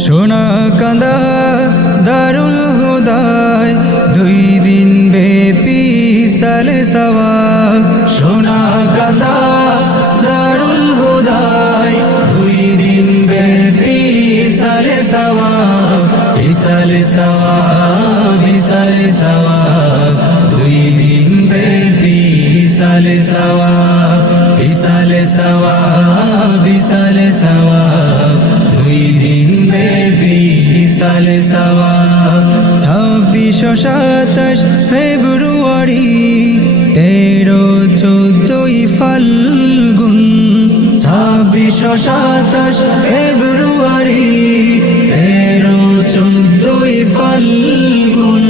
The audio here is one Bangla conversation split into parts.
সোনা কান্দা দারুল হুদায় 2 দিন ব্যাপী সালে সওয়াব সোনা কান্দা দারুল হুদায় 2 দিন ব্যাপী সালে সওয়াব ইসালে সওয়াব ইসালে সওয়াব 2 দিন ব্যাপী সালে সওয়াব ইসালে সওয়াব ইসালে সওয়াব 2 দিন ব্যাপী ইসালে সওয়াব 26-27 ফেব্রুয়ারি 13-14 ফাল্গুন 26-27 ফেব্রুয়ারি 13-14 ফাল্গুন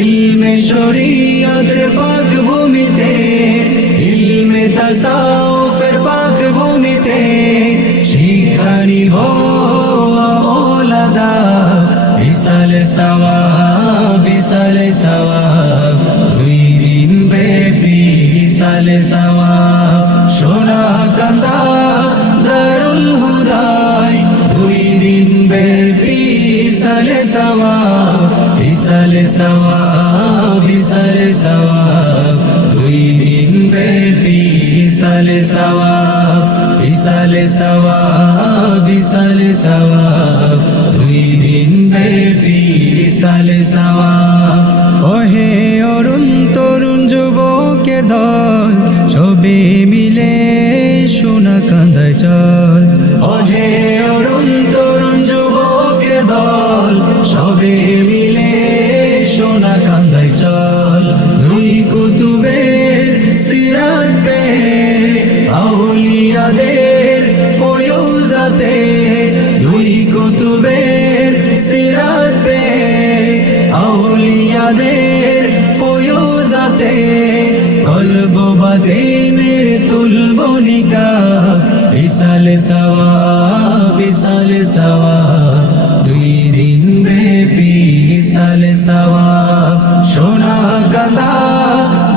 ইলমে শরীয়তের পাক ভূমিতে ইলমে তাসাউফের পাক ভূমিতে শিক্ষা নিব ওলাদা ইসালে সওয়াব ইসালে সওয়াব 2 দিন ব্যাপী ইসালে সওয়াব সোনা কান্দা দারুল হুদায় 2 দিন ব্যাপী ইসালে সওয়াব ইসালে সওয়াব ইসালে সওয়াব 2 দিন ব্যাপী ইসালে সওয়াব ইসালে সওয়াব ইসালে সওয়াব 2 দিন ব্যাপী ইসালে সওয়াব ওহে অরুণ তরুণ যুবকের দল সবে মিলে সোনা কান্দায় চল ওহে অরুণ তরুণ যুবকের দল সবে মিলে সোনা কান্দায় চল 2 কুতুবের সিরাত পে আউলিয়াদের ফয়ুজাতে 2 কুতুবের সিরাত পে আউলিয়াদের ফয়ুজাতে কলব বাতিনের তুলবনিকা ইসালে সওয়াব ইসালে সওয়াব 2 দিন ব্যাপী ইসালে সওয়াব সোনা কান্দা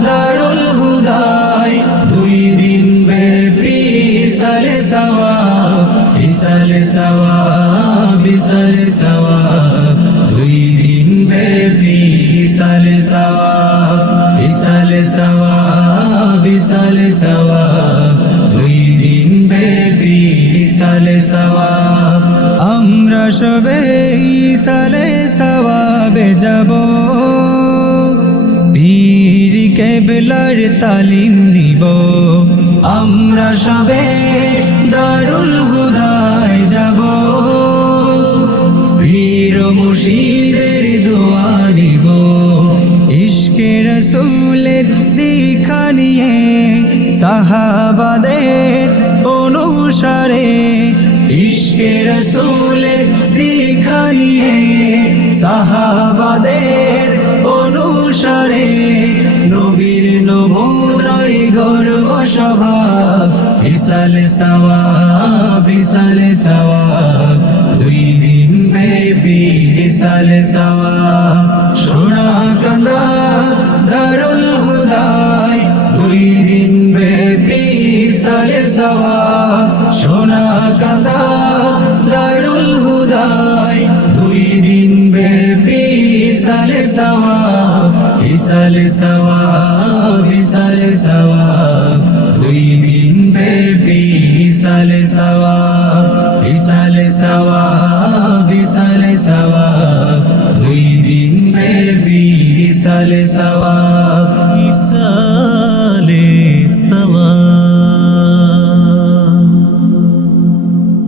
দারুল হুদায় 2 দিন ব্যাপী ইসালে সওয়াব ইসালে সওয়াব ইসালে সওয়াব 2 দিন ব্যাপী ইসালে সওয়াব ইসালে সওয়াব ইসালে সওয়াব 2 দিন ব্যাপী ইসালে সওয়াব আমরা সবে ইসালে সওয়াবে যাব পীর কেবলার তালিম নিব আমরা সবে দারুল হুদায় যাব পীর মুর্শিদের দোয়া নিব ইশকে রাসূলের দীক্ষা নিয়ে সাহাবাদের অনুসারে ইশকে রাসূলের দীক্ষা নিয়ে সাহাবাদের অনুসারে নবীর নমুনায় গর্ব স্বভাব ইসালে সওয়াব ইসালে সওয়াব 2 দিন ব্যাপী ইসালে সওয়াব সোনা কান্দা দারুল হুদায় 2 দিন ব্যাপী ইসালে সওয়াব সোনা কান্দা দারুল হুদায় 2 দিন ব্যাপী ইসালে সওয়াব ইসালে সওয়াব ইসালে সওয়াব 2 দিন ব্যাপী ইসালে সওয়াব ইসালে সওয়াব ইসালে সওয়াব 2 দিন ব্যাপী ইসালে সওয়াব